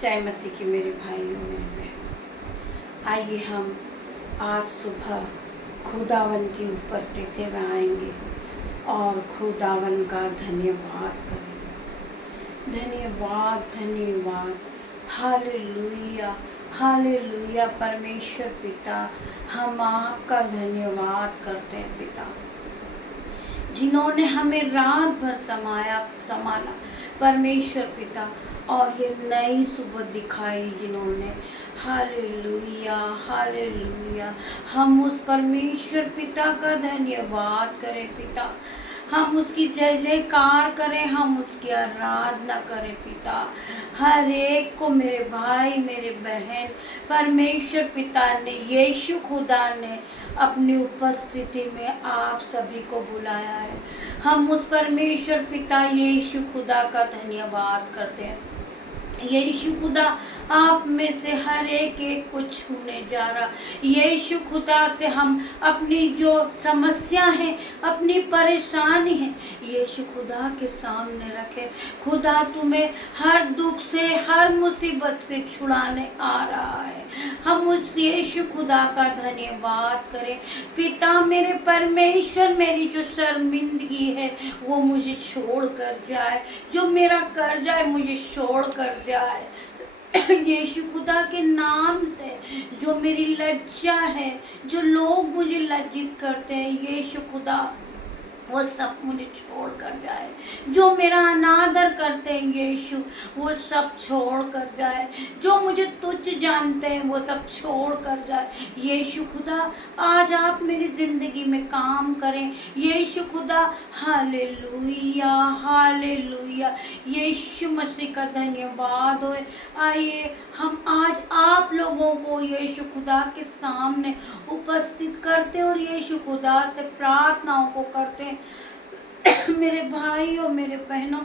जय मसीह की मेरे भाइयों मेरे बहनों, आइए हम आज सुबह खुदावन की उपस्थिति में आएंगे और खुदावन का धन्यवाद करें। धन्यवाद धन्यवाद, हालेलुया हालेलुया। परमेश्वर पिता, हम आपका धन्यवाद करते हैं पिता, जिन्होंने हमें रात भर संभाला परमेश्वर पिता, और ये नई सुबह दिखाई जिन्होंने। Hallelujah hallelujah. हम उस परमेश्वर पिता का धन्यवाद करें पिता, हम उसकी जय जयकार करें, हम उसकी आराधना करें पिता। हर एक को मेरे भाई मेरे बहन परमेश्वर पिता ने, यीशु खुदा ने अपनी उपस्थिति में आप सभी को बुलाया है। हम उस परमेश्वर पिता यीशु खुदा का धन्यवाद करते हैं। यीशु खुदा आप में से हर एक को छूने जा रहा। यीशु खुदा से हम अपनी जो समस्या है, अपनी परेशानी है, यीशु खुदा के सामने रखे। खुदा तुम्हें हर दुख से, हर मुसीबत से छुड़ाने आ रहा है। हम उस यीशु खुदा का धन्यवाद करें पिता। मेरे परमेश्वर, मेरी जो शर्मिंदगी है वो मुझे छोड़ कर जाए, जो मेरा कर्जा है मुझे छोड़ कर जाए यीशु खुदा के नाम से। जो मेरी लज्जा है, जो लोग मुझे लज्जित करते हैं, यीशु खुदा वो सब मुझे छोड़ कर जाए। जो मेरा अनादर करते हैं यीशु, वो सब छोड़ कर जाए। जो मुझे तुच्छ जानते हैं वो सब छोड़ कर जाए। यीशु खुदा आज आप मेरी ज़िंदगी में काम करें यीशु खुदा। Hallelujah hallelujah. यीशु मसीह का धन्यवाद होए। आइए हम आज आप लोगों को यीशु खुदा के सामने उपस्थित करते और यीशु खुदा से प्रार्थनाओं को करते हैं। मेरे भाइयों मेरे बहनों,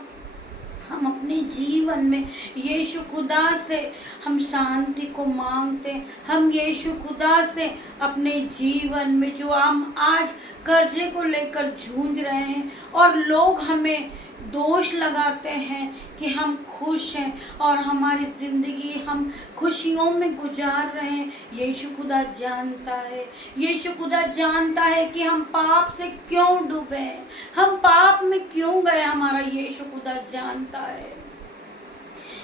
हम अपने जीवन में यीशु खुदा से हम शांति को मांगते हैं। हम यीशु खुदा से अपने जीवन में जो हम आज कर्जे को लेकर जूझ रहे हैं और लोग हमें दोष लगाते हैं कि हम खुश हैं और हमारी ज़िंदगी हम खुशियों में गुजार रहे हैं, यीशु खुदा जानता है। यीशु खुदा जानता है कि हम पाप से क्यों डूबे हैं, हम पाप में क्यों गए, हमारा यीशु खुदा जानता है।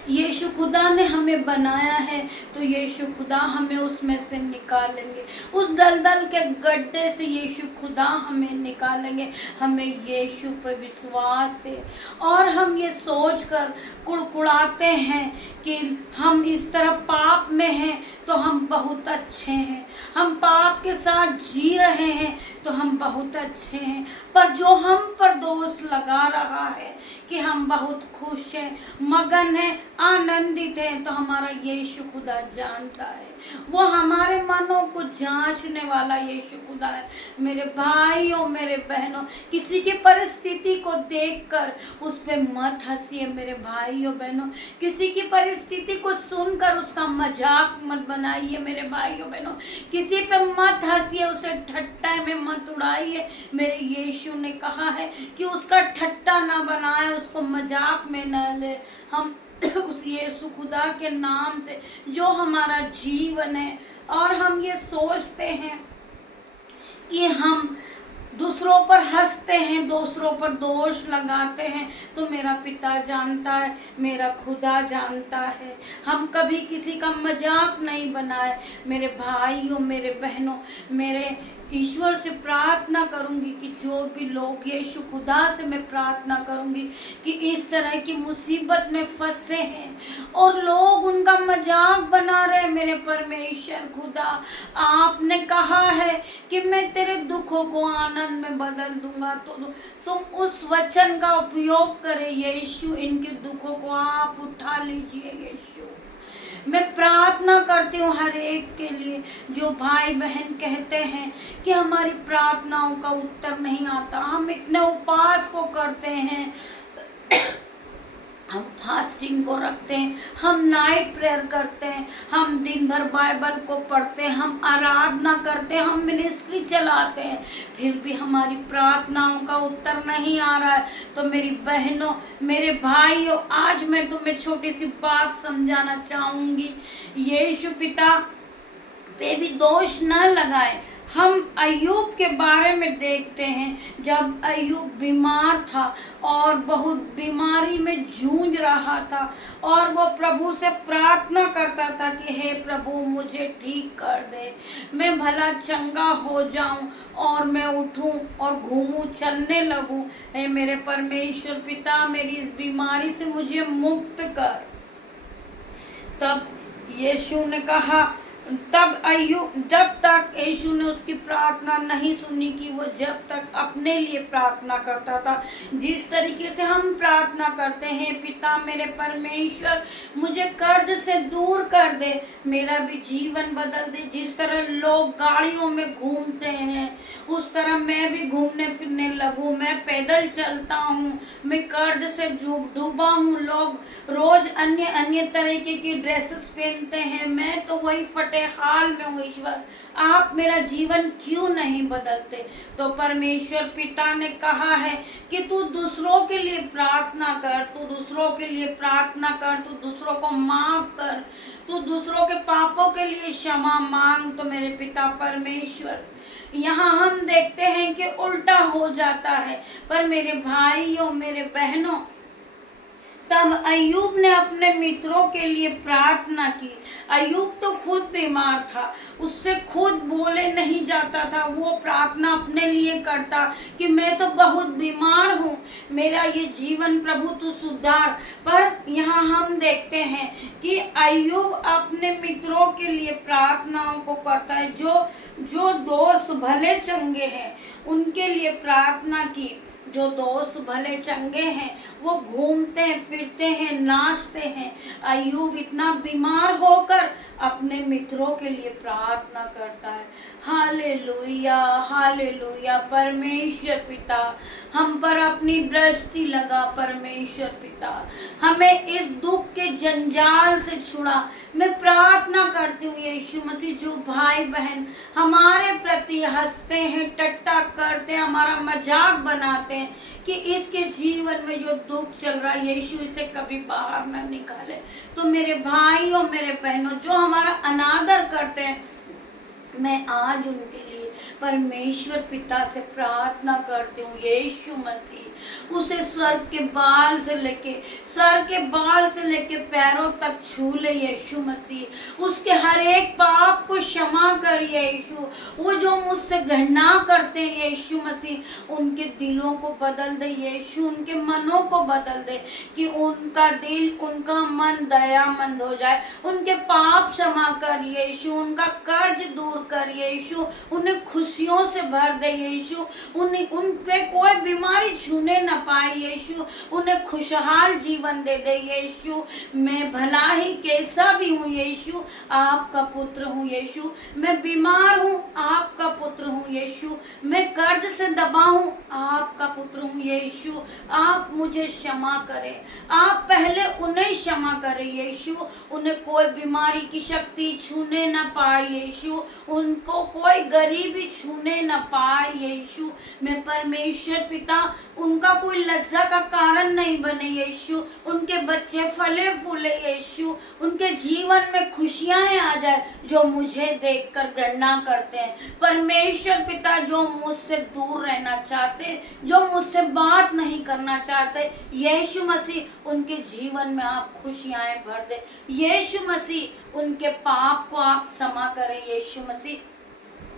यीशु खुदा ने हमें बनाया है तो यीशु खुदा हमें उसमें से निकालेंगे। उस दलदल के गड्ढे से यीशु खुदा हमें निकालेंगे। हमें यीशु पर विश्वास है और हम ये सोचकर कुड़कुड़ाते हैं कि हम इस तरह पाप में हैं तो हम बहुत अच्छे हैं, हम पाप के साथ जी रहे हैं तो हम बहुत अच्छे हैं। पर जो हम पर दोष लगा रहा है कि हम बहुत खुश हैं, मगन हैं, आनंदित हैं, तो हमारा यीशु खुदा जानता है। वो हमारे मनों को जांचने वाला यीशु खुदा है। मेरे भाइयों मेरे बहनों, किसी की परिस्थिति को देखकर उस पे मत हंसिए मेरे भाइयों बहनों। किसी की परिस्थिति को सुनकर उसका मजाक मत बनाइए मेरे भाइयों बहनों। किसी पे मत हंसिए, उसे ठट्टा में मत उड़ाइए। मेरे यीशु ने कहा है कि उसका ठट्टा ना बनाए, उसको मजाक में न ले। हम उस यीशु खुदा के नाम से जो हमारा जीवन है, और हम ये सोचते हैं कि हम दूसरों पर हंसते हैं, दूसरों पर दोष लगाते हैं, तो मेरा पिता जानता है, मेरा खुदा जानता है। हम कभी किसी का मजाक नहीं बनाए मेरे भाइयों मेरे बहनों। मेरे ईश्वर से प्रार्थना करूंगी कि जो भी लोग, यीशु खुदा से मैं प्रार्थना करूंगी कि इस तरह की मुसीबत में फंसे हैं और लोग उनका मजाक बना रहे, मेरे परमेश्वर खुदा आपने कहा है कि मैं तेरे दुखों को आनंद में बदल दूंगा, तो तुम उस वचन का उपयोग करें यीशु। इनके दुखों को आप उठा लीजिए यीशु। मैं प्रार्थना करती हूँ हर एक के लिए जो भाई बहन कहते हैं कि हमारी प्रार्थनाओं का उत्तर नहीं आता, हम इतने उपवास को करते हैं, हम फास्टिंग को को रखते हैं, हम नाइट प्रेयर करते हैं, हम दिन भर बाइबल को पढ़ते हैं, हम आराधना करते हैं, हम मिनिस्ट्री चलाते हैं, फिर भी हमारी प्रार्थनाओं का उत्तर नहीं आ रहा है। तो मेरी बहनों, मेरे भाइयों, आज मैं तुम्हें छोटी सी बात समझाना चाहूँगी। यीशु पिता पे भी दोष न लगाए। हम अय्यूब के बारे में देखते हैं, जब अय्यूब बीमार था और बहुत बीमारी में जूझ रहा था और वो प्रभु से प्रार्थना करता था कि हे प्रभु मुझे ठीक कर दे, मैं भला चंगा हो जाऊं और मैं उठूं और घूमूं, चलने लगूं। हे मेरे परमेश्वर पिता, मेरी इस बीमारी से मुझे मुक्त कर। तब यीशु ने कहा, तब अय्यूब, जब तक यीशु ने उसकी प्रार्थना नहीं सुनी कि वो जब तक अपने लिए प्रार्थना करता था, जिस तरीके से हम प्रार्थना करते हैं, पिता मेरे परमेश्वर मुझे कर्ज से दूर कर दे, मेरा भी जीवन बदल दे। जिस तरह लोग गाड़ियों में घूमते हैं उस तरह मैं भी घूमने फिरने लगूं, मैं पैदल चलता हूँ, मैं कर्ज से डूबा हूँ। लोग रोज अन्य अन्य तरीके की ड्रेसेस पहनते हैं, मैं तो वही फटे हाल में हूँ। ईश्वर आप मेरा जीवन क्यों नहीं बदलते? तो परमेश्वर पिता ने कहा है कि तू दूसरों के लिए प्रार्थना कर, तू दूसरों के लिए प्रार्थना कर, तू दूसरों को माफ कर, तू दूसरों के पापों के लिए क्षमा मांग। तो मेरे पिता परमेश्वर, यहाँ हम देखते हैं कि उल्टा हो जाता है। पर मेरे भाइयों, मेरे बहनों, तब अय्यूब ने अपने मित्रों के लिए प्रार्थना की। अय्यूब तो खुद बीमार था, उससे खुद बोले नहीं जाता था, वो प्रार्थना अपने लिए करता कि मैं तो बहुत बीमार हूँ, मेरा ये जीवन प्रभु तू सुधार। पर यहाँ हम देखते हैं कि अय्यूब अपने मित्रों के लिए प्रार्थनाओं को करता है। जो दोस्त भले चंगे हैं उनके लिए प्रार्थना की। जो दोस्त भले चंगे हैं वो घूमते फिरते हैं, नाचते हैं। अय्यूब इतना बीमार होकर अपने मित्रों के लिए प्रार्थना करता है। Hallelujah, hallelujah. परमेश्वर पिता हम पर अपनी दृष्टि लगा। परमेश्वर पिता हमें इस दुख के जंजाल से छुड़ा। मैं प्रार्थना करती हूँ यीशु मसीह, जो भाई बहन हमारे प्रति हंसते हैं, टट्टा करते हैं, हमारा मजाक बनाते हैं कि इसके जीवन में जो दुख चल रहा है यीशु इसे कभी बाहर न निकाले। तो मेरे भाइयों, मेरे बहनों, जो हमारा अनादर करते हैं, मैं आज उनके लिए परमेश्वर पिता से प्रार्थना करती हूँ। यीशु मसीह उसे स्वर्ग के बाल से लेके पैरों तक छू ले। यीशु मसीह उसके हर एक पाप को क्षमा कर। यीशु वो जो मुझसे घृणा करते हैं, यीशु मसीह उनके दिलों को बदल दे। यीशु उनके मनों को बदल दे कि उनका दिल, उनका मन दयामंद हो जाए। उनके पाप क्षमा कर यीशु, उनका कर्ज दूर कर यीशु, उन्हें खुशियों से भर दे यीशु, उन पे कोई बीमारी छूने न पाए यीशु, उन्हें खुशहाल जीवन दे दे यीशु। मैं भला ही कैसा भी हूँ यीशु, आपका पुत्र हूँ यीशु। मैं बीमार हूँ, आपका पुत्र हूँ यीशु। मैं कर्ज से दबा हूँ, आपका पुत्र हूँ यीशु। आप मुझे क्षमा करें, आप पहले उन्हें क्षमा करें यीशु। उन्हें कोई बीमारी की शक्ति छूने न पाए यीशु, उनको कोई गरीबी छूने न पाए यीशु। मैं परमेश्वर पिता उनका कोई लज्जा का कारण नहीं बने यीशु। उनके बच्चे फले फूले यीशु, उनके जीवन में खुशियाँ आ जाए जो मुझे देखकर घृणा करते हैं। परमेश्वर पिता जो मुझसे दूर रहना चाहते, जो मुझसे बात नहीं करना चाहते, यीशु मसीह उनके जीवन में आप खुशियाँ भर दे। यीशु मसीह उनके पाप को आप क्षमा करें यीशु मसीह।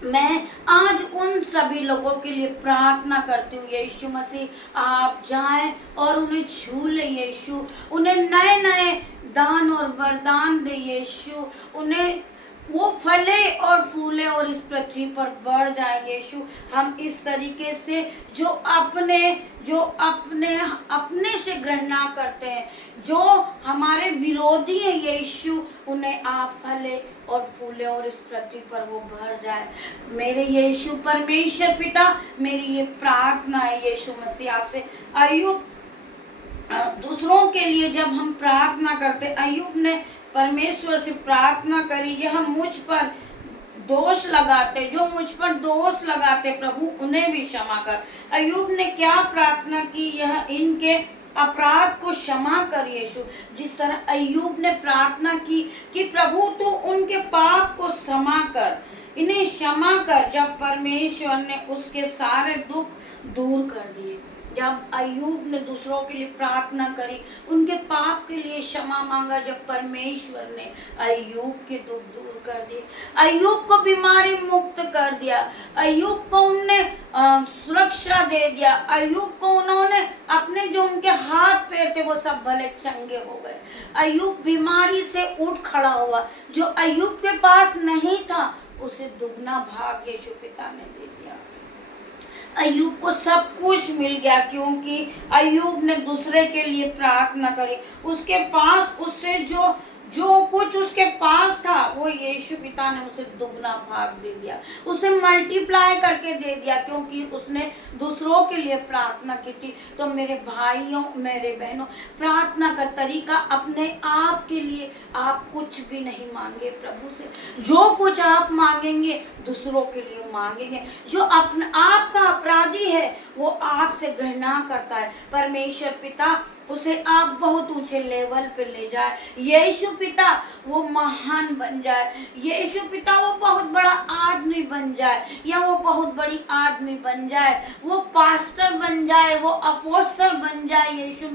मैं आज उन सभी लोगों के लिए प्रार्थना करती हूँ यीशु मसीह, आप जाएं और उन्हें छू ले यीशु, उन्हें नए नए दान और वरदान दे यीशु, उन्हें वो फले और फूले और इस पृथ्वी पर बढ़ जाए यीशु। हम इस तरीके से जो अपने से घृणा करते हैं, जो हमारे विरोधी हैं यीशु, उन्हें आप फले और फूले और इस पृथ्वी पर वो भर जाए। मेरे यीशु परमेश्वर पिता, मेरी ये प्रार्थना है यीशु मसीह आपसे। अय्यूब दूसरों के लिए जब हम प्रार्थना करते, अय्यूब ने परमेश्वर से प्रार्थना करी, यह मुझ पर दोष लगाते, जो मुझ पर दोष लगाते प्रभु उन्हें भी क्षमा कर। अय्यूब ने क्या प्रार्थना की, यह इनके अपराध को क्षमा कर यीशु। जिस तरह अय्यूब ने प्रार्थना की कि प्रभु तू उनके पाप को क्षमा कर, इन्हें क्षमा कर, जब परमेश्वर ने उसके सारे दुख दूर कर दिए। जब अय्यूब ने दूसरों के लिए प्रार्थना करी, उनके पाप के लिए क्षमा मांगा, जब परमेश्वर ने अय्यूब के दुख दूर कर दिए, अय्यूब को बीमारी मुक्त कर दिया, अय्यूब को उनने सुरक्षा दे दिया, अय्यूब को उन्होंने अपने जो उनके हाथ पैर थे वो सब भले चंगे हो गए। अय्यूब बीमारी से उठ खड़ा हुआ, जो अय्यूब के पास नहीं था उसे दुगना भाग यीशु पिता ने दे दिया। अय्यूब को सब कुछ मिल गया क्योंकि अय्यूब ने दूसरे के लिए प्रार्थना करी। उसके पास उससे जो कुछ उसके पास था वो यीशु पिता ने उसे दुगना भाग दे दिया, उसे मल्टीप्लाई करके दे दिया, क्योंकि उसने दूसरों के लिए प्रार्थना की थी। तो मेरे भाइयों, मेरे बहनों, प्रार्थना का तरीका अपने आप के लिए आप कुछ भी नहीं मांगे प्रभु से। जो कुछ आप मांगेंगे दूसरों के लिए मांगेंगे। जो अपना आपका अपराधी है वो आपसे घृणा करता है, परमेश्वर पिता उसे आप बहुत ऊंचे लेवल पे ले जाए। यीशु पिता वो महान बन जाए, यीशु पिता वो बहुत बड़ा आदमी बन जाए, या वो बहुत बड़ी आदमी बन जाए, वो पास्टर बन जाए, वो अपोस्टल बन जाए। यीशु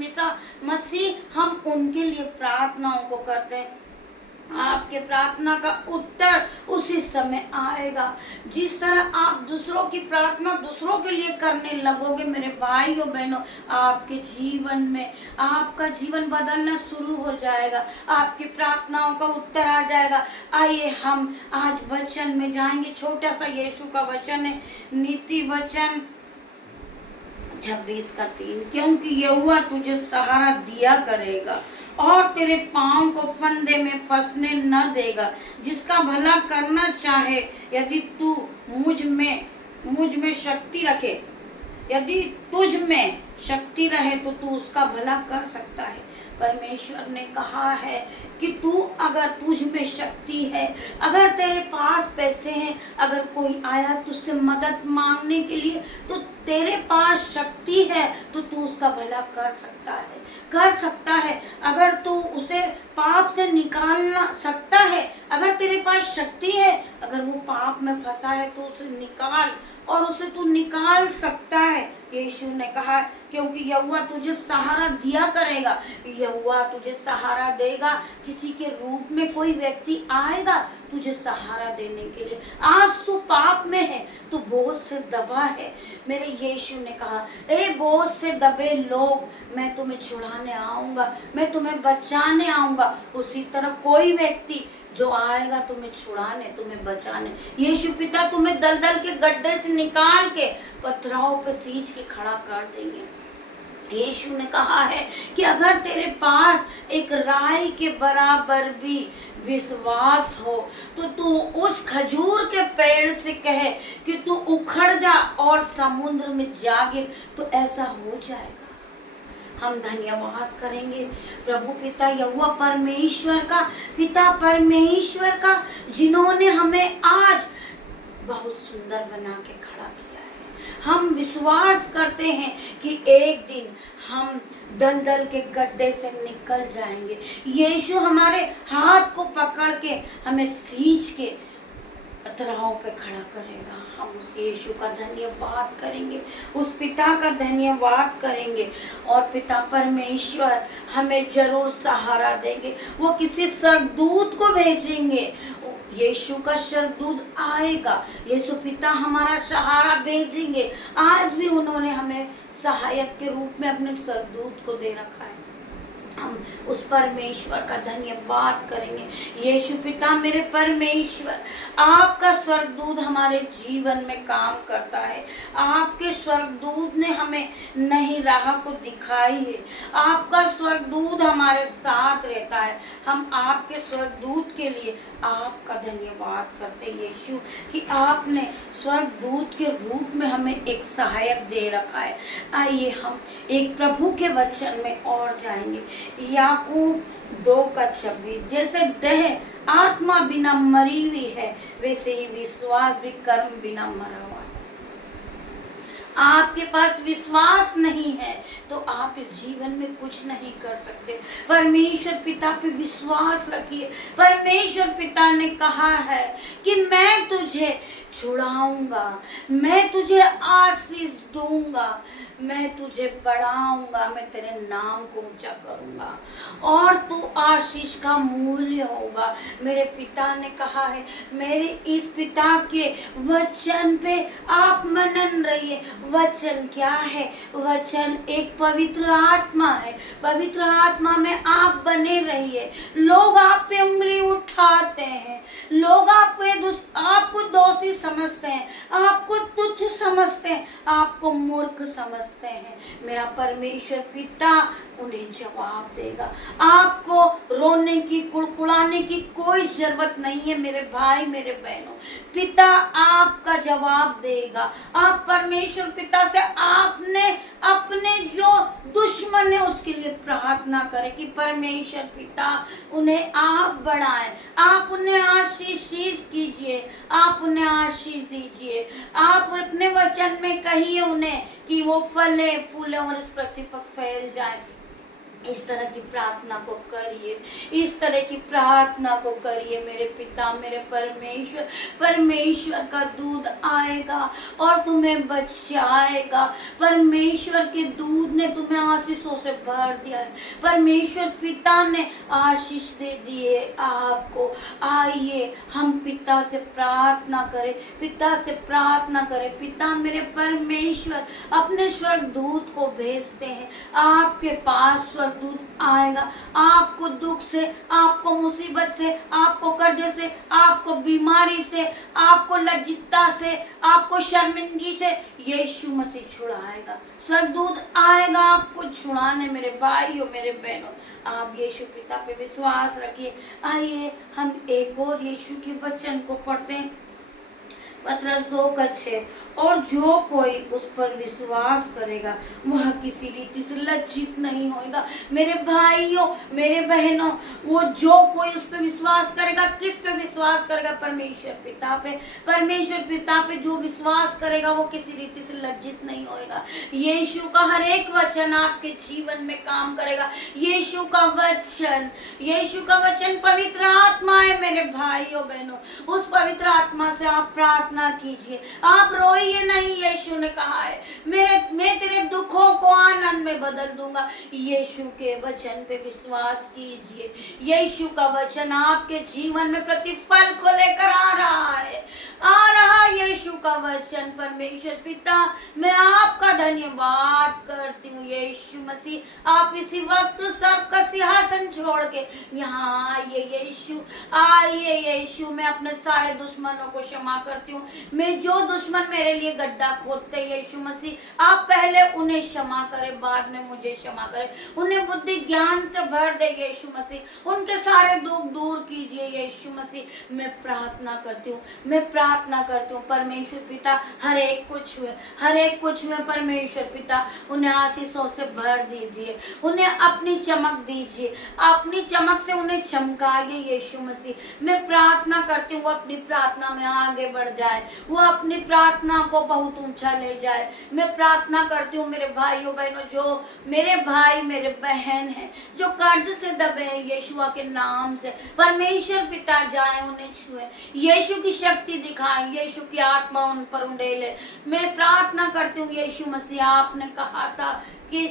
मसीह हम उनके लिए प्रार्थनाओं को करते हैं। आपके प्रार्थना का उत्तर उसी समय आएगा। जिस तरह आप दूसरों की प्रार्थना दूसरों के लिए करने लगोगे मेरे भाइयों बहनों, आपके जीवन में आपका जीवन बदलना शुरू हो जाएगा, आपकी प्रार्थनाओं का उत्तर आ जाएगा। आइए हम आज वचन में जाएंगे। छोटा सा यीशु का वचन है, नीति वचन 26:3, क्योंकि यहोवा तुझे सहारा दिया करेगा और तेरे पाँव को फंदे में फंसने न देगा। जिसका भला करना चाहे, यदि तू मुझ में शक्ति रखे, यदि तुझ में शक्ति रहे तो तू उसका भला कर सकता है। परमेश्वर ने कहा है कि अगर तुझ में शक्ति है, अगर तेरे पास पैसे हैं, अगर कोई आया तुझसे मदद मांगने के लिए तो तेरे पास शक्ति है तो तू उसका भला कर सकता है। अगर तू उसे पाप से निकालना सकता है, अगर तेरे पास शक्ति है, अगर वो पाप में फंसा है तो उसे निकाल, और उसे तू निकाल सकता है। यीशु ने कहा क्योंकि यहोवा तुझे सहारा दिया करेगा, यहोवा तुझे सहारा देगा। किसी के रूप में कोई व्यक्ति आएगा तुझे सहारा देने के लिए। आज तू पाप में है, तू बोझ से दबा है, मेरे यीशु ने कहा ए बोझ से दबे लोग, मैं तुम्हें छुड़ाने आऊँगा, मैं तुम्हें बचाने आऊँगा। उसी तरह कोई व्यक्ति जो आएगा तुम्हें छुड़ाने, तुम्हें बचाने। यीशु पिता तुम्हें दलदल के गड्ढे से निकाल के पत्थरों पे सींच के खड़ा कर देंगे। यीशु ने कहा है कि अगर तेरे पास एक राई के बराबर भी विश्वास हो तो तू उस खजूर के पेड़ से कहे कि तू उखड़ जा और समुद्र में जा गिर, तो ऐसा हो जाएगा। हम धन्यवाद करेंगे प्रभु पिता यहोवा परमेश्वर का, पिता परमेश्वर का, जिन्होंने हमें आज बहुत सुंदर बना के खड़ा किया है। हम विश्वास करते हैं कि एक दिन हम दलदल के गड्ढे से निकल जाएंगे। यीशु हमारे हाथ को पकड़ के हमें सींच के पत्थरों पे खड़ा करेगा। हम उस यीशु का धन्यवाद करेंगे, उस पिता का धन्यवाद करेंगे, और पिता परमेश्वर हमें जरूर सहारा देंगे। वो किसी स्वर्गदूत को भेजेंगे, यीशु का स्वर्गदूत आएगा, यीशु पिता हमारा सहारा भेजेंगे। आज भी उन्होंने हमें सहायक के रूप में अपने स्वर्गदूत को दे रखा है। हम उस परमेश्वर का धन्यवाद करेंगे। यीशु पिता मेरे परमेश्वर, आपका स्वर्गदूत हमारे जीवन में काम करता है। आपके स्वर्गदूत ने हमें नई राह को दिखाई है। आपका स्वर्गदूत हमारे साथ रहता है। हम आपके स्वर्गदूत के लिए आपका धन्यवाद करते हैं यीशु, कि आपने स्वर्गदूत के रूप में हमें एक सहायक दे रखा है। आइए हम एक प्रभु के वचन में और जाएंगे। याकूब 2:26, जैसे देह आत्मा बिना मरी हुई है, वैसे ही विश्वास भी कर्म बिना मरा हुआ है। आपके पास विश्वास नहीं है तो आप इस जीवन में कुछ नहीं कर सकते। परमेश्वर पिता पे विश्वास रखिए। परमेश्वर पिता ने कहा है कि मैं तुझे छुड़ाऊंगा, मैं तुझे आशीष दूंगा, मैं तुझे बढ़ाऊंगा, मैं तेरे नाम को ऊंचा करूंगा और तू आशीष का मूल्य होगा। मेरे पिता ने कहा है, मेरे इस पिता के वचन पे आप मनन रहिए। वचन क्या है? वचन एक पवित्र आत्मा है। पवित्र आत्मा में आप बने रहिए। लोग आप पे उंगली उठाते हैं, लोग आपको दोषी समझते हैं, आपको तुच्छ समझते हैं, आपको मूर्ख समझते हैं। मेरा परमेश्वर पिता उन्हें जवाब देगा। आपको रोने की, कुड़कुड़ाने की कोई जरूरत नहीं है मेरे भाई मेरे बहनों। पिता आपका जवाब देगा। आप परमेश्वर पिता से आपने अपने जो दुश्मन है उसके लिए प्रार्थना करें कि परमेश्वर पिता उन्हें आप बढ़ाएं, आप उन्हें आशीषित कीजिए, आप उन्हें आशीष दीजिए। आप अपने वचन में कहिए उन्हें कि वो फले फूले और इस पृथ्वी पर फैल जाए। इस तरह की प्रार्थना को करिए, इस तरह की प्रार्थना को करिए। मेरे पिता मेरे परमेश्वर, परमेश्वर का दूध आएगा और तुम्हें बचाएगा। परमेश्वर के दूध ने तुम्हें आशीषों से भर दिया है। परमेश्वर पिता ने आशीष दे दिए आपको। आइए हम पिता से प्रार्थना करें, पिता से प्रार्थना करें। पिता मेरे परमेश्वर अपने स्वर्गदूत को भेजते हैं आपके पास। दूत आएगा आपको दुख से, आपको मुसीबत से, आपको कर्जे से, आपको बीमारी से, आपको लज्जितता से, आपको शर्मिंदगी से यीशु मसीह छुड़ाएगा। स्वर्गदूत आएगा आपको छुड़ाने। मेरे भाइयों मेरे बहनों, आप यीशु पिता पे विश्वास रखिए। आइए हम एक और यीशु के वचन को पढ़ते हैं। पत्रस 2:6, और जो कोई उस पर विश्वास करेगा वह किसी रीति से लज्जित नहीं होगा। मेरे भाइयों मेरे बहनों, वो जो कोई उस पर विश्वास करेगा, किस पे विश्वास करेगा? परमेश्वर पिता पे। परमेश्वर पिता पे जो विश्वास करेगा वो किसी रीति से लज्जित नहीं होगा। यीशु का हर एक वचन आपके जीवन में काम करेगा। यीशु का वचन पवित्र आत्मा है। मेरे भाइयों बहनों, उस पवित्र आत्मा से आप प्रार्थना कीजिए। आप रोइए नहीं। यीशु ने कहा है, मैं तेरे दुखों को आनंद में बदल दूंगा। यीशु के वचन पे विश्वास कीजिए। यीशु का वचन आपके जीवन में प्रतिफल को लेकर आ रहा है। यीशु का वचन। परमेश्वर पिता मैं आपका धन्यवाद करती हूँ। यीशु मसीह आप इसी वक्त सबका सिंहासन छोड़ के यहाँ आइए। आइए यीशु, मैं अपने सारे दुश्मनों को क्षमा करती हूँ। मैं जो दुश्मन मेरे लिए गड्ढा खोदते यीशु मसीह, आप पहले उन्हें क्षमा करें, बाद में मुझे क्षमा करें। उन्हें बुद्धि ज्ञान से भर दे यीशु मसीह। उनके सारे दुख दूर कीजिए यीशु मसीह। मैं प्रार्थना करती हूँ परमेश्वर पिता, हर एक कुछ में परमेश्वर पिता उन्हें आशीषों से भर दीजिए। उन्हें अपनी चमक दीजिए, अपनी चमक से उन्हें चमकाइए यीशु मसीह। मैं प्रार्थना करती हूँ अपनी प्रार्थना में आगे बढ़ जाए, वो अपनी प्रार्थना को बहुत ऊंचा ले जाए। मैं प्रार्थना करती हूँ मेरे भाइयों बहनों, जो मेरे भाई मेरे बहन हैं जो कर्ज से दबे हैं, यीशुआ के नाम से परमेश्वर पिता जाए उन्हें छुए, यीशु की शक्ति दिखाएं, यीशु की आत्मा उन पर उंडेले। मैं प्रार्थना करती हूँ यीशु मसीह, आपने कहा था कि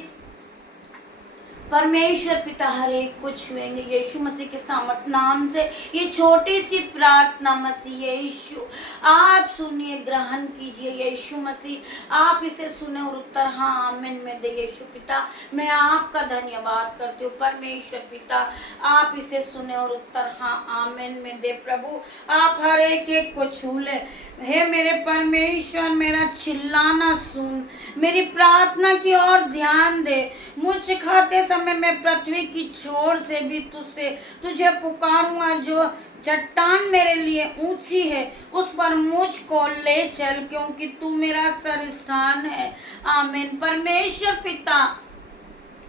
परमेश्वर पिता हर एक को छुएंगे यीशु मसीह के सामर्थ नाम से। ये छोटी सी प्रार्थना मसीह यीशु आप सुनिए, ग्रहण कीजिए यीशु मसीह, आप इसे सुने और उत्तर हाँ आमीन में दे। यीशु पिता मैं आपका धन्यवाद करती हूँ। परमेश्वर पिता आप इसे सुने और उत्तर हाँ आमीन में दे। प्रभु आप हर एक एक को छू ले। हे मेरे परमेश्वर मेरा चिल्लाना सुन, मेरी प्रार्थना की ओर ध्यान दे। मुझ खाते समय मैं पृथ्वी की छोर से भी तुझे पुकारूंगा। जो चट्टान मेरे लिए ऊंची है उस पर मुझको ले चल, क्योंकि तू मेरा सरस्थान है। आमीन। परमेश्वर पिता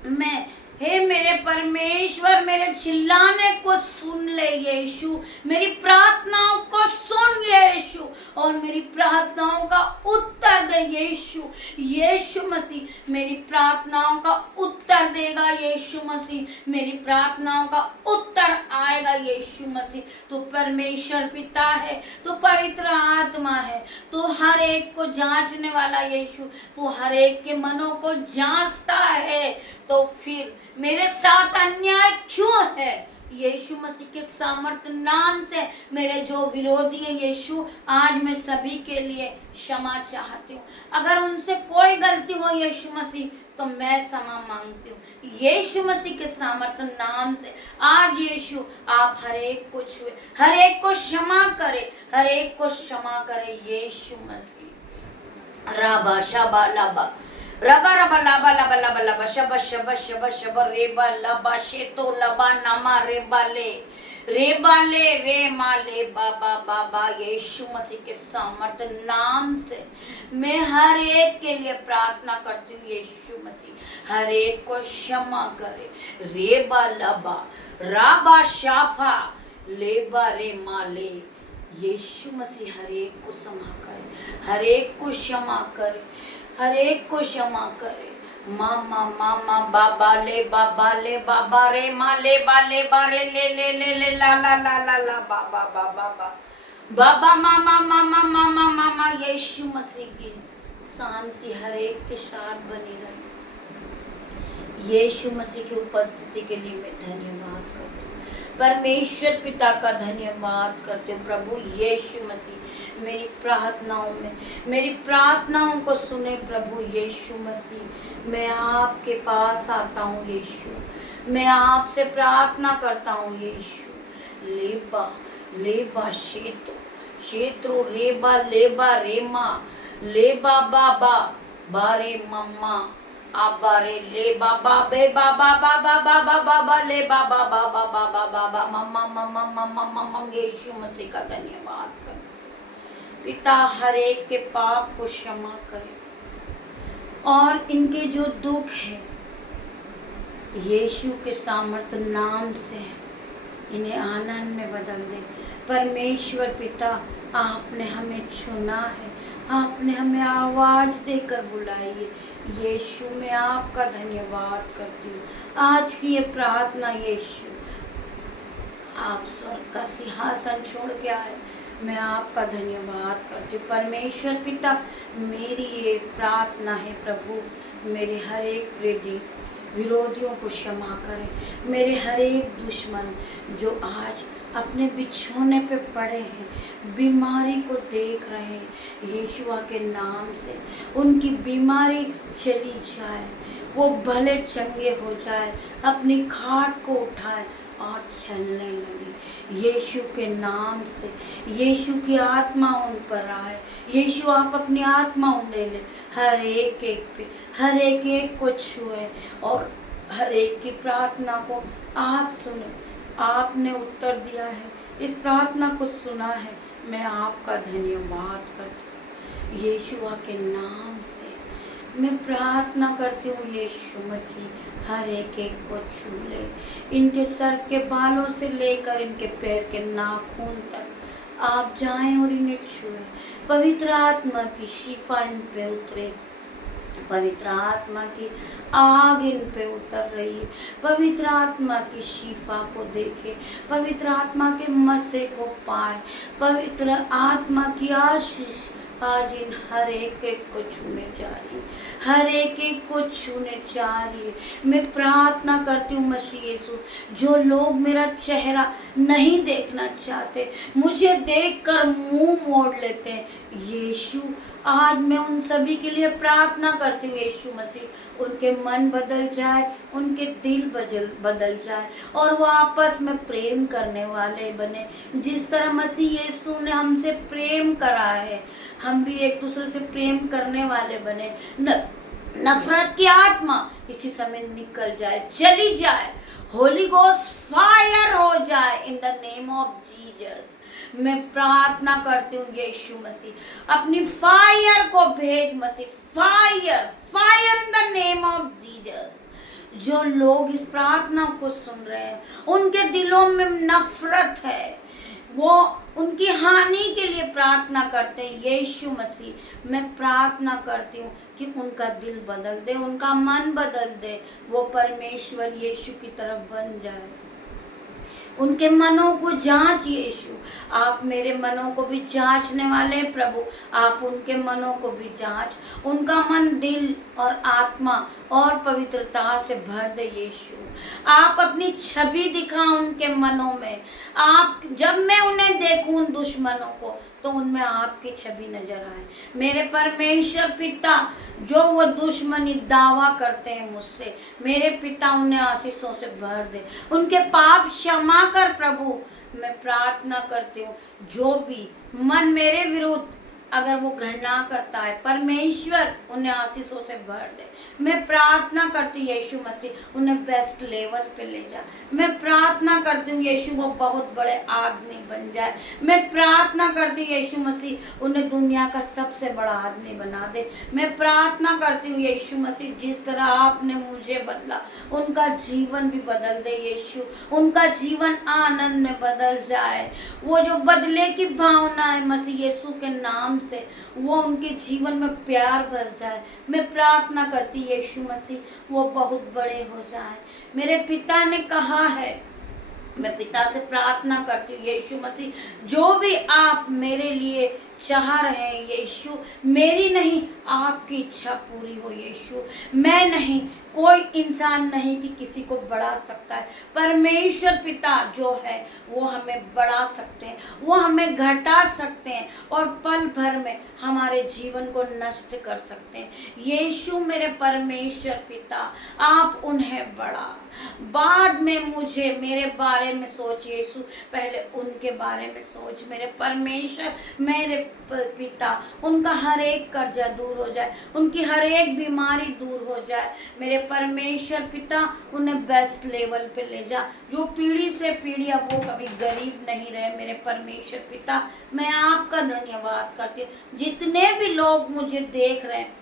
मैं हे मेरे परमेश्वर मेरे चिल्लाने को सुन ले यीशु, मेरी प्रार्थनाओं को सुन यीशु और मेरी प्रार्थनाओं का उत्तर दे यीशु। यीशु मसीह मेरी प्रार्थनाओं का उत्तर देगा यीशु मसीह, मेरी प्रार्थनाओं का उत्तर आएगा यीशु मसीह। तो परमेश्वर पिता है, तो पवित्र आत्मा है, तो हर एक को जांचने वाला यीशु, तो हर एक के मनों को जांचता है। तो फिर मेरे साथ अन्याय क्यों है? यीशु मसीह के सामर्थ नाम से मेरे जो विरोधी है यीशु आज मैं सभी के लिए क्षमा चाहती हूँ। अगर उनसे कोई गलती हो यीशु मसीह तो मैं क्षमा मांगती हूँ यीशु मसीह के सामर्थ नाम से। आज यीशु आप हर एक को छुए, हर एक को क्षमा करे, हर एक को क्षमा करे यीशु मसीह। राबा शाबा लाबा रबा रबा लाबा लाबा लाबा लाबा शबा शबा शबा शबा रेबा लाबा शेतो लबा नामा रेबा ले रे माले बाबा बाबा। यीशु मसीह के सामर्थ नाम से मैं हर एक के लिए प्रार्थना करती हूँ यीशु मसीह हर एक को क्षमा करे। रेबा लबा राबा शाफा लेबा रे माले। यीशु मसीह हर एक को क्षमा करे, हर एक को क्षमा करे, हर एक को क्षमा करे। मामा मामा बाबा ले बाबा रे माले बाले बारे ले ला ला ला ला ला बाबा बाबा बाबा मामा मामा मामा मामा। यीशु मसीह की शांति हर एक के साथ बनी रहे। यीशु मसीह की उपस्थिति के लिए मैं धन्यवाद करती हूँ, परमेश्वर पिता का धन्यवाद करते हो। प्रभु यीशु मसीह मेरी प्रार्थनाओं में मेरी प्रार्थनाओं को सुने। प्रभु यीशु मसीह मैं आपके पास आता हूँ यीशु, मैं आपसे प्रार्थना करता हूँ यीशु। लेबा शेत्रो रेबा लेबा रेमा लेबा बाबा बारे मम्मा आबारे ले बाबा बे बाबा बाबा बाबा बाबा ले बाबा बाबा बाबा बाबा मम्मा मम्मा मम्मा मम्मा। यीशु मसीह का धन्यवाद कर। पिता हर एक के पाप को क्षमा करे और इनके जो दुख है यीशु के सामर्थ नाम से इन्हें आनंद में बदल दे। परमेश्वर पिता आपने हमें चुना है, आपने हमें आवाज़ देकर बुलाई है यीशु। मैं आपका धन्यवाद करती हूँ। आज की ये प्रार्थना यीशु आप स्वर्ग का सिंहासन छोड़ के आए, मैं आपका धन्यवाद करती हूँ। परमेश्वर पिता मेरी ये प्रार्थना है प्रभु, मेरे हर एक विरोधियों को क्षमा करें, मेरे हर एक दुश्मन जो आज अपने बिछोने पे पड़े हैं, बीमारी को देख रहे हैं यीशुआ के नाम से उनकी बीमारी चली जाए, वो भले चंगे हो जाए, अपनी खाट को उठाए और चलने लगे यीशु के नाम से। यीशु की आत्मा उन पर आए, यीशु आप अपनी आत्मा ले ले, हर एक पे हर एक को छुए और हर एक की प्रार्थना को आप सुने। आपने उत्तर दिया है, इस प्रार्थना को सुना है, मैं आपका धन्यवाद करती हूँ यीशुआ के नाम से। मैं प्रार्थना करती हूँ यीशु मसीह हर एक को छू ले, इनके सर के बालों से लेकर इनके पैर के नाखून तक आप जाएं और इन्हें छुए। पवित्र आत्मा की शिफा इन पे उतरे, पवित्र आत्मा की आग इन पे उतर रही है, पवित्र आत्मा की शिफा को देखे, पवित्र आत्मा के मसे को पाए, पवित्र आत्मा की आशीष आज इन हर एक एक को छूने जा रही है, हर एक एक को छूने जा रही है। मैं प्रार्थना करती हूँ मसीह यीशु, जो लोग मेरा चेहरा नहीं देखना चाहते, मुझे देखकर मुंह मोड़ लेते हैं, यीशु आज मैं उन सभी के लिए प्रार्थना करती हूँ यीशु मसीह, उनके मन बदल जाए, उनके दिल बदल जाए और वो आपस में प्रेम करने वाले बने। जिस तरह मसीह यीशु ने हमसे प्रेम करा है, हम भी एक दूसरे से प्रेम करने वाले बने। नफरत की आत्मा इसी समय निकल जाए, चली जाए, होली गोस्ट फायर हो जाए इन द नेम ऑफ जीसस। मैं प्रार्थना करती हूँ यीशु मसीह, अपनी फायर को भेज मसीह, fire fire in the name of Jesus. जो लोग इस प्रार्थना को सुन रहे हैं, उनके दिलों में नफरत है, वो उनकी हानि के लिए प्रार्थना करते हैं यीशु मसीह। मैं प्रार्थना करती हूँ कि उनका दिल बदल दे, उनका मन बदल दे, वो परमेश्वर यीशु की तरफ बन जाए। उनके मनों को जांच यीशु, आप मेरे मनों को भी जांचने वाले प्रभु, आप उनके मनों को भी जांच, उनका मन, दिल और आत्मा और पवित्रता से भर दे यीशु। आप अपनी छवि दिखा उनके मनों में, आप जब मैं उन्हें देखूं उन दुश्मनों को, तो उनमें आपकी छवि नजर आए। मेरे परमेश्वर पिता, जो वो दुश्मनी दावा करते हैं मुझसे, मेरे पिता उन्हें आशीषों से भर दे, उनके पाप क्षमा कर प्रभु। मैं प्रार्थना करती हूँ, जो भी मन मेरे विरुद्ध अगर वो घृणा करता है, परमेश्वर उन्हें आशीषों से भर दे। मैं प्रार्थना करती हूँ यीशु मसीह, उन्हें बेस्ट लेवल पे ले जा। मैं प्रार्थना करती हूँ यीशु, वो बहुत बड़े आदमी बन जाए। मैं प्रार्थना करती हूँ यीशु मसीह, उन्हें दुनिया का सबसे बड़ा आदमी बना दे। मैं प्रार्थना करती हूँ यीशु मसीह, जिस तरह आपने मुझे बदला, उनका जीवन भी बदल दे यीशु, उनका जीवन आनंद में बदल जाए। वो जो बदले की भावना है मसीह यीशु के नाम से, वो उनके जीवन में प्यार भर जाए। मैं प्रार्थना करती यीशु मसीह, वो बहुत बड़े हो जाए। मेरे पिता ने कहा है, मैं पिता से प्रार्थना करती हूँ यीशु मसीह, जो भी आप मेरे लिए चाह रहे हैं यीशु, मेरी नहीं आपकी इच्छा पूरी हो यीशु। मैं नहीं, कोई इंसान नहीं कि किसी को बढ़ा सकता है। परमेश्वर पिता जो है वो हमें बढ़ा सकते हैं, वो हमें घटा सकते हैं और पल भर में हमारे जीवन को नष्ट कर सकते हैं। यीशु मेरे परमेश्वर पिता, आप उन्हें बढ़ा, बाद में मुझे मेरे बारे में सोच यीशु, पहले उनके बारे में सोच मेरे परमेश्वर, मेरे पिता। उनका हर एक कर्जा दूर हो जाए, उनकी हर एक बीमारी दूर हो जाए। मेरे परमेश्वर पिता, उन्हें बेस्ट लेवल पे ले जा, जो पीढ़ी से पीढ़ी अब वो कभी गरीब नहीं रहे। मेरे परमेश्वर पिता, मैं आपका धन्यवाद करती हूँ। जितने भी लोग मुझे देख रहे हैं,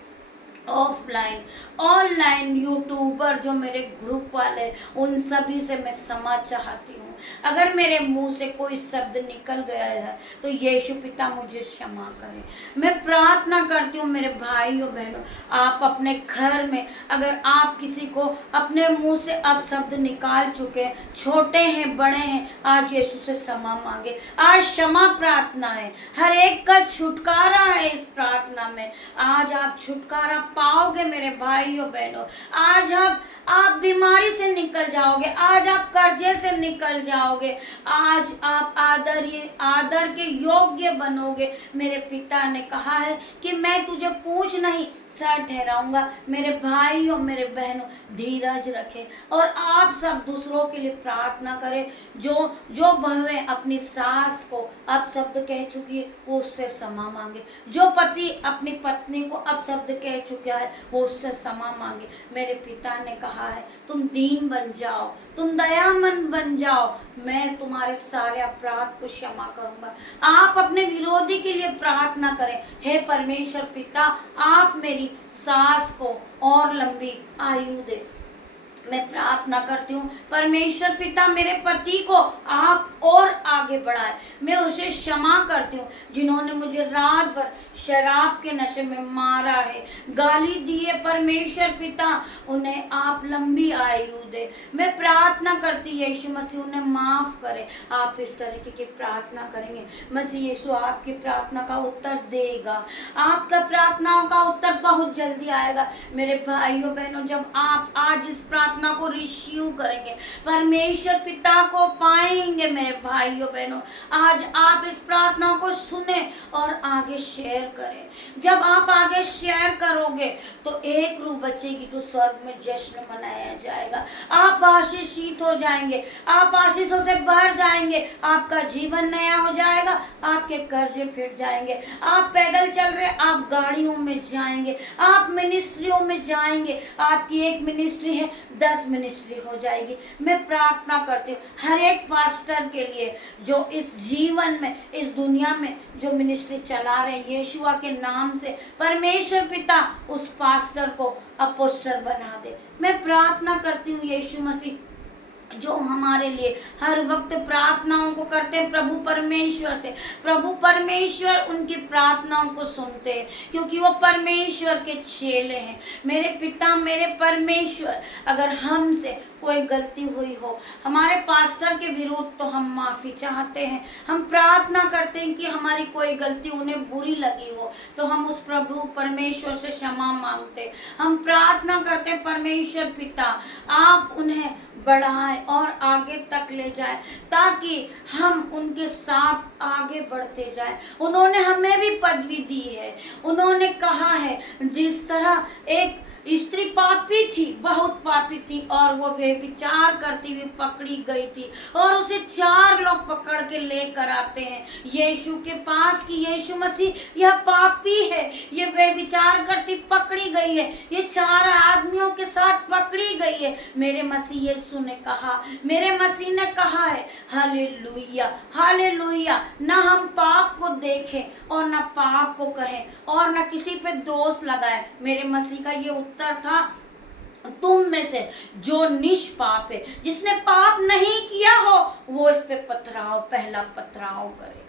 ऑफलाइन ऑनलाइन यूट्यूबर जो मेरे ग्रुप वाले, उन सभी से मैं क्षमा चाहती हूँ। अगर मेरे मुंह से कोई शब्द निकल गया है तो यीशु पिता मुझे क्षमा करें। मैं प्रार्थना करती हूँ मेरे भाइयों बहनों, आप अपने घर में अगर आप किसी को अपने मुंह से अब शब्द निकाल चुके हैं, छोटे हैं बड़े हैं, आज यीशु से क्षमा मांगे। आज क्षमा प्रार्थना है, हर एक का छुटकारा है इस प्रार्थना में। आज आप छुटकारा पाओगे मेरे भाइयों बहनों। आज आप बीमारी से निकल जाओगे, आज आप कर्जे से निकल जाओगे, आज आप आदर के योग्य बनोगे। मेरे पिता ने कहा है कि मैं तुझे पूछ नहीं सर ठहराऊंगा। मेरे भाइयों मेरे बहनों, धीरज रखें और आप सब दूसरों के लिए प्रार्थना करें। जो बहुएं अपनी सास को अब शब्द कह चुकी है, वो उससे क्षमा मांगे। जो पति अपनी पत्नी को अब शब्द कह चुका है, वो उससे क्षमा मांगे। मेरे पिता ने कहा है, तुम दीन बन जाओ, तुम दयामंद बन जाओ, मैं तुम्हारे सारे अपराध को क्षमा करूंगा। आप अपने विरोधी के लिए प्रार्थना करें, हे परमेश्वर पिता, आप मेरी सास को और लंबी आयु दे। मैं प्रार्थना करती हूँ परमेश्वर पिता मेरे पति को आप और आगे बढ़ाए। मैं उसे क्षमा करती हूँ जिन्होंने मुझे रात भर शराब के नशे में मारा है, गाली दी है। परमेश्वर पिता उन्हें आप लंबी आयु दे। मैं प्रार्थना करती यीशु मसीह उन्हें माफ करे। आप इस तरीके की प्रार्थना करेंगे, मसीह यीशु आपकी प्रार्थना का उत्तर देगा। आपका प्रार्थनाओं का उत्तर बहुत जल्दी आएगा। मेरे भाइयों बहनों, जब आप आज इस प्रार्थना को रिसीव करेंगे, परमेश्वर पिता को पाएंगे। मेरे भाइयों बहनों, आज आप इस प्रार्थना को सुने और आगे शेयर करें। जब आप आगे शेयर करोगे तो एक रूह बचेगी तो स्वर्ग में जश्न मनाया जाएगा। आप आशीषित हो जाएंगे, आप आशीषों से भर जाएंगे, आपका जीवन नया हो जाएगा, आपके कर्जे फिर जाएंगे। आप पैदल चल रहे, आप गाड़ियों में जाएंगे, आप मिनिस्ट्रियों में जाएंगे। आपकी एक मिनिस्ट्री है, 10 मिनिस्ट्री हो जाएगी। मैं प्रार्थना करती हूँ हर एक पास्टर के लिए जो इस जीवन में, इस दुनिया में जो मिनिस्ट्री चला रहे हैं, यीशुआ के नाम से परमेश्वर पिता उस पास्टर को अपोस्टल बना दे। मैं प्रार्थना करती हूँ यीशु मसीह जो हमारे लिए हर वक्त प्रार्थनाओं को करते हैं प्रभु परमेश्वर से, प्रभु परमेश्वर उनकी प्रार्थनाओं को सुनते हैं क्योंकि वो परमेश्वर के चेले हैं। मेरे पिता, मेरे परमेश्वर, अगर हमसे कोई गलती हुई हो हमारे पास्टर के विरुद्ध तो हम माफ़ी चाहते हैं। हम प्रार्थना करते हैं कि हमारी कोई गलती उन्हें बुरी लगी हो तो हम उस प्रभु परमेश्वर से क्षमा मांगते। हम प्रार्थना करते हैं परमेश्वर पिता आप उन्हें बढ़ाएं और आगे तक ले जाए ताकि हम उनके साथ आगे बढ़ते जाएं। उन्होंने हमें भी पदवी दी है। उन्होंने कहा है जिस तरह एक स्त्री पापी थी, बहुत पापी थी, और वो व्यभिचार करती हुई पकड़ी गई थी और उसे 4 लोग पकड़ के लेकर आते हैं यीशु के पास कि यीशु मसीह यह पापी है, ये व्यभिचार करती पकड़ी गई है, ये 4 आदमियों के साथ पकड़ी गई है। मेरे मसीह यीशु ने कहा, मेरे मसीह ने कहा है हालेलुया, हालेलुया, ना हम पाप को देखें और ना पाप को कहें और ना किसी पे दोष लगाएं। मेरे मसीह का ये उत्तर था, तुम में से जो निष्पाप है, जिसने पाप नहीं किया हो, वो इस पे पथराव, पहला पथराव करे,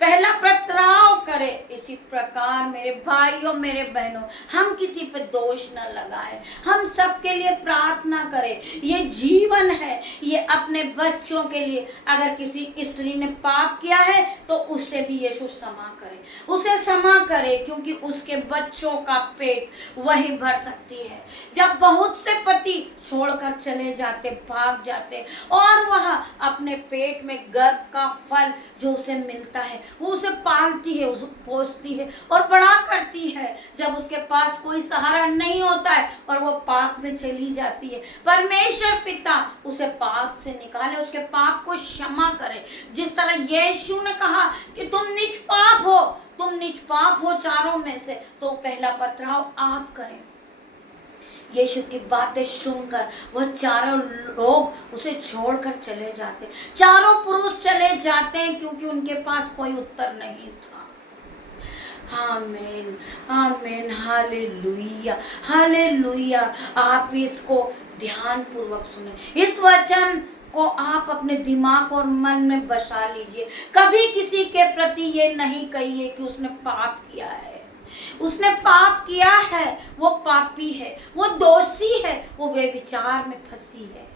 पहला पथराव करे। इसी प्रकार मेरे भाइयों, मेरे बहनों, हम किसी पे दोष न लगाएं, हम सबके लिए प्रार्थना करें। ये जीवन है, ये अपने बच्चों के लिए। अगर किसी स्त्री ने पाप किया है तो उसे भी यीशु क्षमा करे, उसे क्षमा करे, क्योंकि उसके बच्चों का पेट वही भर सकती है। जब बहुत से पति छोड़कर चले जाते, भाग जाते, और वह अपने पेट में गर्भ का फल जो उसे मिलता है वो उसे पालती है, उसे पोसती है और बड़ा करती है। जब उसके पास कोई सहारा नहीं होता है और वो पाप में चली जाती है, परमेश्वर पिता उसे पाप से निकाले, उसके पाप को क्षमा करे। जिस तरह यीशु ने कहा कि तुम निष्पाप हो, तुम निष्पाप हो चारों में से, तो पहला पथराव आप करें। यीशु की बातें सुनकर वह 4 लोग उसे छोड़कर चले जाते, 4 पुरुष चले जाते हैं क्योंकि उनके पास कोई उत्तर नहीं था। आमीन, आमीन, हालेलुया, हालेलुया। आप इसको ध्यान पूर्वक सुने, इस वचन को आप अपने दिमाग और मन में बसा लीजिए। कभी किसी के प्रति ये नहीं कहिए कि उसने पाप किया है, उसने पाप किया है, वो पापी है, वो दोषी है, वो व्यभिचार में फंसी है।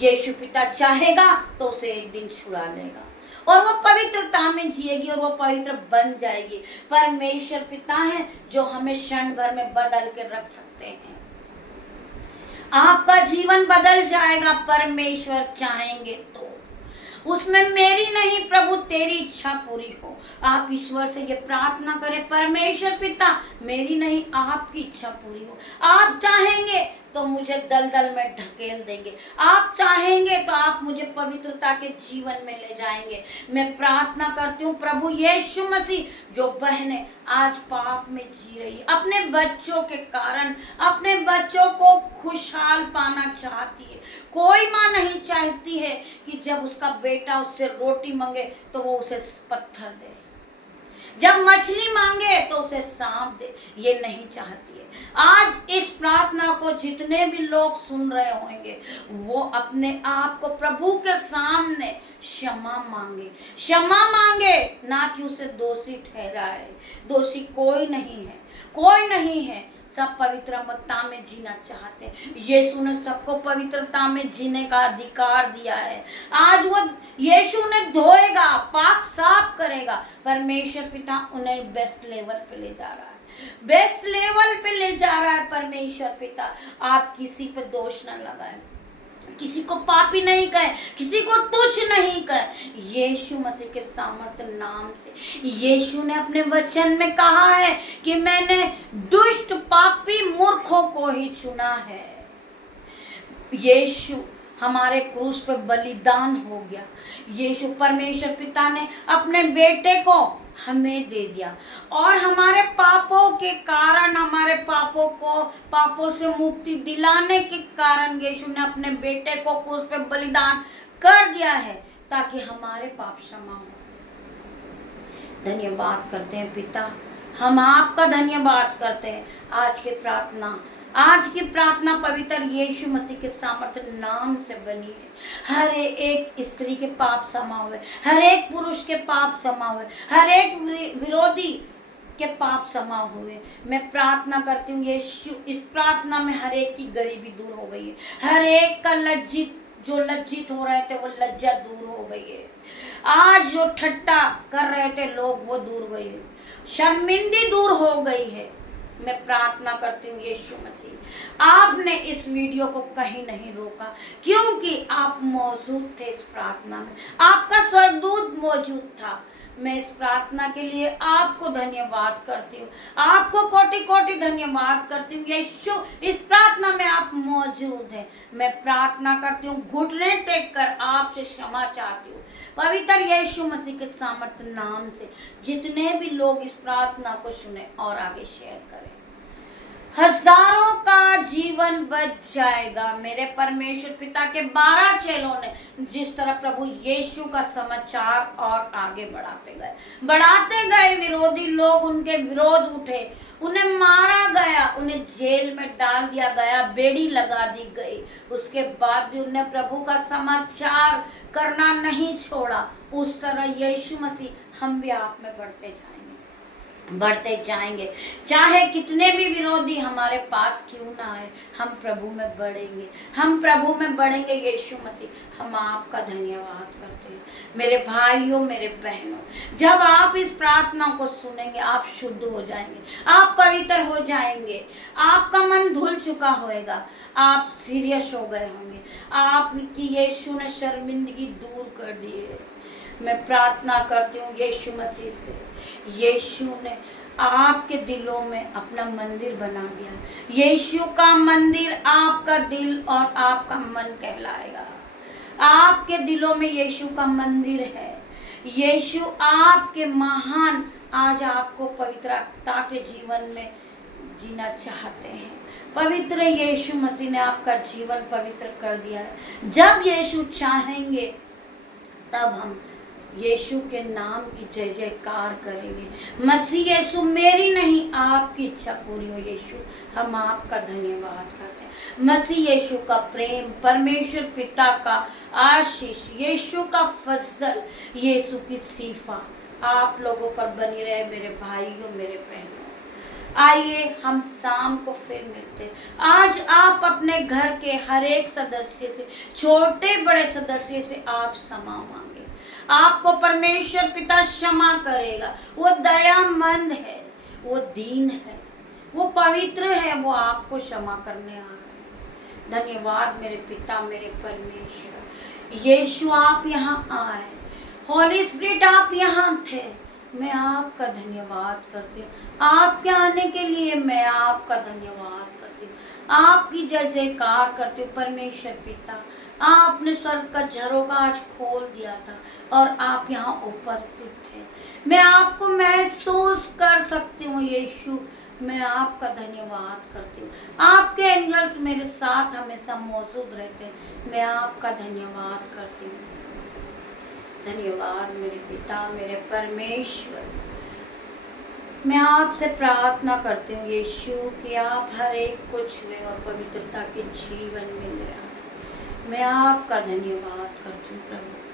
यीशु पिता चाहेगा तो उसे एक दिन छुड़ा लेगा और वो पवित्रता में जिएगी और वो पवित्र बन जाएगी। परमेश्वर पिता है जो हमें क्षण भर में बदल के रख सकते हैं। आपका जीवन बदल जाएगा परमेश्वर चाहेंगे तो। उसमें मेरी नहीं प्रभु तेरी इच्छा पूरी हो। आप ईश्वर से ये प्रार्थना करें, परमेश्वर पिता मेरी नहीं आपकी इच्छा पूरी हो। आप चाहेंगे तो मुझे दलदल में ढकेल देंगे, आप चाहेंगे तो आप मुझे पवित्रता के जीवन में ले जाएंगे। मैं प्रार्थना करती हूँ प्रभु यीशु मसीह, जो बहनें आज पाप में जी रही है, अपने बच्चों के कारण अपने बच्चों को खुशहाल पाना चाहती है। कोई माँ नहीं चाहती है कि जब उसका बेटा उससे रोटी मांगे तो वो उसे पत्थर दे। जब मछली मांगे तो उसे सांप दे, ये नहीं चाहती है। आज इस प्रार्थना को जितने भी लोग सुन रहे होंगे वो अपने आप को प्रभु के सामने क्षमा मांगे, क्षमा मांगे, ना कि उसे दोषी ठहराए। दोषी कोई नहीं है, कोई नहीं है, सब पवित्रता में जीना चाहते हैं। यीशु ने सबको पवित्रता में जीने का अधिकार दिया है। आज वो यीशु ने धोएगा, पाक साफ करेगा। परमेश्वर पिता उन्हें बेस्ट लेवल पे ले जा रहा है, बेस्ट लेवल पे ले जा रहा है परमेश्वर पिता। आप किसी पे दोष न लगाएं, किसी को पापी नहीं कहे, किसी को तुच्छ नहीं कहे। यीशु मसीह के सामर्थ्य नाम से यीशु ने अपने वचन में कहा है कि मैंने दुष्ट पापी मूर्खों को ही चुना है। यीशु हमारे क्रूस पर बलिदान हो गया। यीशु परमेश्वर पिता ने अपने बेटे को हमें दे दिया और हमारे पापों के कारण, हमारे पापों से मुक्ति दिलाने के कारण यीशु ने अपने बेटे को क्रूस पे बलिदान कर दिया है ताकि हमारे पाप क्षमा हो। धन्यवाद करते हैं पिता, हम आपका धन्यवाद करते हैं। आज की प्रार्थना पवित्र यीशु मसीह के सामर्थ्य नाम से बनी है। हर एक स्त्री के पाप क्षमा हुए, हर एक पुरुष के पाप क्षमा हुए, हर एक विरोधी के पाप क्षमा हुए। मैं प्रार्थना करती हूँ यीशु, इस प्रार्थना में हर एक की गरीबी दूर हो गई है, हर एक का जो लज्जित हो रहे थे वो लज्जा दूर हो गई है। आज जो ठट्टा कर रहे थे लोग वो दूर गई है, शर्मिंदी दूर हो गई है। मैं प्रार्थना करती हूँ यीशु मसीह, आपने इस वीडियो को कहीं नहीं रोका क्योंकि आप मौजूद थे इस प्रार्थना में, आपका स्वर्गदूत मौजूद था। मैं इस प्रार्थना के लिए आपको धन्यवाद करती हूँ, आपको कोटि कोटि धन्यवाद करती हूँ यीशु, इस प्रार्थना में आप मौजूद हैं। मैं प्रार्थना करती हूँ, घुटने टेक कर आपसे क्षमा चाहती हूँ पवित्र यीशु मसीह के सामर्थ्य नाम से। जितने भी लोग इस प्रार्थना को सुने और आगे शेयर करें, हजारों का जीवन बच जाएगा। मेरे परमेश्वर पिता के 12 चेलों ने जिस तरह प्रभु यीशु का समाचार और आगे बढ़ाते गए, विरोधी लोग उनके विरोध उठे, उन्हें मारा गया, उन्हें जेल में डाल दिया गया, बेड़ी लगा दी गई, उसके बाद भी उन्हें प्रभु का समाचार करना नहीं छोड़ा। उस तरह यीशु मसीह हम भी आप में बढ़ते जाएंगे। चाहे कितने भी विरोधी हमारे पास क्यों ना आए, हम प्रभु में बढ़ेंगे, हम प्रभु में बढ़ेंगे। यीशु मसीह हम आपका धन्यवाद करते हैं। मेरे भाइयों, मेरे बहनों, जब आप इस प्रार्थना को सुनेंगे आप शुद्ध हो जाएंगे, आप पवित्र हो जाएंगे, आपका मन धुल चुका होएगा, आप सीरियस हो गए होंगे, आपकी यीशु ने शर्मिंदगी दूर कर दी है। मैं प्रार्थना करती हूँ यीशु मसीह से, यीशु ने आपके दिलों में अपना मंदिर बना दिया। यीशु का मंदिर आपका दिल और आपका मन कहलाएगा। आपके दिलों में यीशु का मंदिर है। यीशु आपके महान, आज आपको पवित्रता के जीवन में जीना चाहते हैं। पवित्र यीशु मसीह ने आपका जीवन पवित्र कर दिया है। जब यीशु चाहेंगे तब हम यीशु के नाम की जय जयकार करेंगे। मसीह यीशु, मेरी नहीं आपकी इच्छा पूरी हो। यीशु हम आपका धन्यवाद करते हैं। मसीह यीशु का प्रेम, परमेश्वर पिता का आशीष, यीशु का फजल, यीशु की सीफा आप लोगों पर बनी रहे। मेरे भाइयों, मेरे बहनों, आइए हम शाम को फिर मिलते हैं। आज आप अपने घर के हर एक सदस्य से, छोटे बड़े सदस्य से आप क्षमा मांगे, आपको परमेश्वर पिता क्षमा करेगा। वो दयामंद है, वो दीन है, वो पवित्र है, वो आपको क्षमा करने आ रहे हैं। धन्यवाद मेरे पिता, मेरे परमेश्वर। यीशु आप यहाँ आए, होली स्पिरिट आप यहाँ थे। मैं आपका धन्यवाद करती हूँ, आपके आने के लिए मैं आपका धन्यवाद करती हूँ, आपकी जय जयकार करती हूँ। परमेश्वर पिता, आपने स्वर्ग का झरोखा आज खोल दिया था और आप यहाँ उपस्थित थे। मैं आपको महसूस कर सकती हूँ यीशु, मैं आपका धन्यवाद करती हूँ। आपके एंजल्स मेरे साथ हमेशा मौजूद रहते हैं। मैं आपका धन्यवाद करती हूँ। धन्यवाद मेरे पिता, मेरे परमेश्वर। मैं आपसे प्रार्थना करती हूँ यीशु कि आप हर एक को छुए और पवित्रता के जीवन में ले आए। मैं आपका धन्यवाद करती हूँ प्रभु।